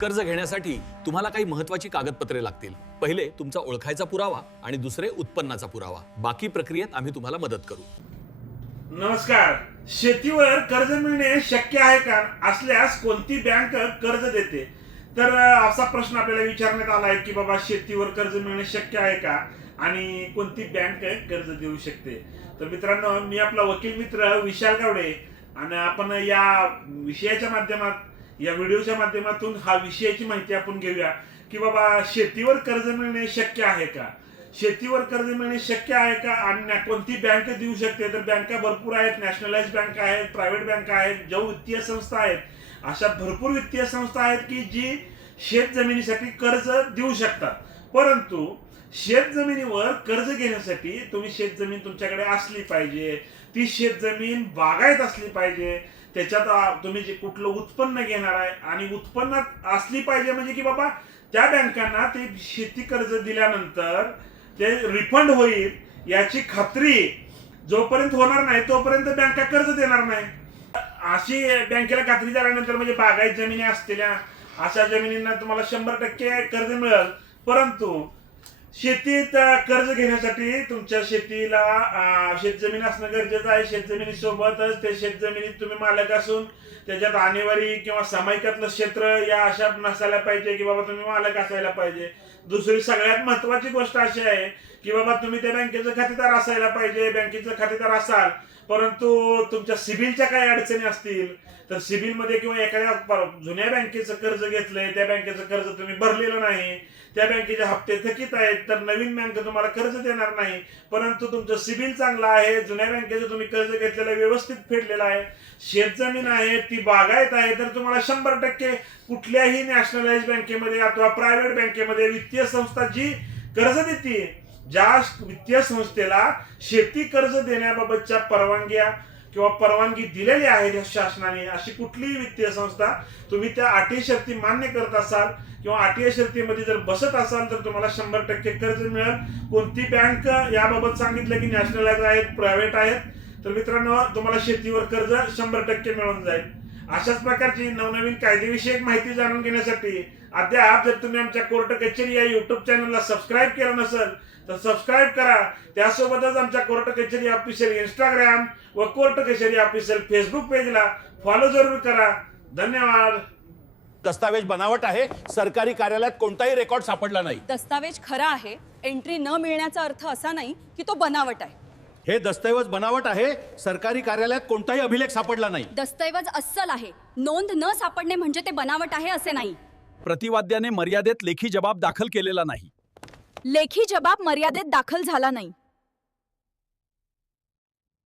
कर्ज घेण्यासाठी तुम्हाला काही महत्त्वाची कागदपत्रे लागतील। पहिले तुमचा ओळखायचा पुरावा आणि दुसरे उत्पन्नाचा पुरावा। बाकी प्रक्रियेत आम्ही तुम्हाला मदत करू। नमस्कार। शेतीवर कर्ज मिळणे शक्य आहे का? असल्यास कोणती बँक कर्ज देते? तर असा प्रश्न आपल्याला विचारण्यात आला आहे की बाबा शेतीवर कर्ज मिळणे शक्य आहे का आणि कोणती बँक कर्ज देऊ शकते? तर मित्रांनो, मी आपला वकील मित्र विशाल गावडे आणि आपण या विषयाच्या माध्यमात या व्हिडिओच्या माध्यमातून हा विषयाची माहिती आपण घेऊया की बाबा शेतीवर कर्ज मिळणे शक्य आहे का? शेतीवर कर्ज मिळणे शक्य आहे का आणि कोणती बँक देऊ शकते? तर बँका भरपूर आहेत, नॅशनलाइज बँक आहेत, प्रायव्हेट बँक आहेत, ज्या वित्तीय संस्था आहेत, अशा भरपूर वित्तीय संस्था आहेत की जी शेत जमिनीसाठी कर्ज देऊ शकतात। परंतु शेत जमिनीवर कर्ज घेण्यासाठी तुम्ही शेत जमीन तुमच्याकडे असली पाहिजे, ती शेत जमीन बागायत असली पाहिजे, त्याच्यात तुम्ही जे कुठलं उत्पन्न घेणार आहे आणि उत्पन्नात असली पाहिजे, म्हणजे की बाबा त्या बँकांना ते शेती कर्ज दिल्यानंतर ते रिफंड होईल याची खात्री जोपर्यंत होणार नाही तोपर्यंत बँका कर्ज देणार नाही। अशी बँकेला खात्री झाल्यानंतर म्हणजे बागायत जमिनी असलेल्या अशा जमिनींना तुम्हाला 100% कर्ज मिळेल। परंतु शेतीत कर्ज घेण्यासाठी तुमच्या शेतीला शेतजमीन असणं गरजेचं आहे। शेतजमिनीसोबतच ते शेतजमिनीत तुम्ही मालक असून त्याच्यात आणेवारी किंवा सामायिकातलं क्षेत्र या अशा नसायला पाहिजे की बाबा तुम्ही मालक असायला पाहिजे। दुसरी सगळ्यात महत्वाची गोष्ट अशी आहे की बाबा तुम्ही त्या बँकेचं खातेदार असायला पाहिजे। बँकेचं खातेदार असाल परंतु तुमच्या सिबिलच्या काही अडचणी असतील तर सिबिल मध्ये किंवा एखाद्या जुन्या बँकेचं कर्ज घेतलंय, त्या बँकेचं कर्ज तुम्ही भरलेलं नाही, त्या बँकेचे हप्ते थकीत आहेत, तर नवीन बँक तुम्हाला कर्ज देणार नाही। परंतु तुमचं सिबिल चांगलं आहे, जुन्या बँकेचं तुम्ही कर्ज घेतलेलं व्यवस्थित फेडलेलं आहे, शेतजमीन आहे, ती बागायत आहे, तर तुम्हाला 100% कुठल्याही नॅशनलाइज बँकेमध्ये अथवा प्रायव्हेट बँकेमध्ये वित्तीय संस्था जी कर्ज देते, ज्या वित्तीय संस्थेला शेती कर्ज देण्याबाबतच्या परवानग्या किंवा परवानगी दिलेली आहे शासनाने, अशी कुठलीही वित्तीय संस्था तुम्ही त्या अटी शर्ती मान्य करत असाल किंवा अटी शर्तीमध्ये जर बसत असाल तर तुम्हाला 100% कर्ज मिळेल। कोणती बँक याबाबत सांगितलं की नॅशनलाइज आहेत, प्रायव्हेट आहेत, तर मित्रांनो तुम्हाला शेतीवर कर्ज 100% मिळून जाईल। अशाच प्रकारची नवनवीन कायदेविषयक माहिती जाणून घेण्यासाठी अद्याप जर तुम्ही आमच्या कोर्ट कचेरी या युट्यूब चॅनलला सबस्क्राईब केलं नसेल तर सबस्क्राईब करा। त्यासोबतच आमच्या कोर्ट कचेरी ऑफिशियल इंस्टाग्राम व कोर्ट कचेरी ऑफिशियल फेसबुक पेजला फॉलो जरूर करा। धन्यवाद। दस्तावेज बनावट आहे, सरकारी कार्यालयात कोणताही रेकॉर्ड सापडला नाही। दस्तावेज खरा आहे, एंट्री न मिळण्याचा अर्थ असा नाही की तो बनावट आहे। हे दस्तावेज बनावट आहे, सरकारी कार्यालयात कोणताही अभिलेख सापडला नाही। दस्तावेज अस्सल आहे, नोंद न सापडणे म्हणजे ते बनावट आहे असे नाही। प्रतिवाद्याने मर्यादेत लेखी जबाब दाखल केलेला नाही। लेखी जबाब मर्यादेत दाखल झाला नाही।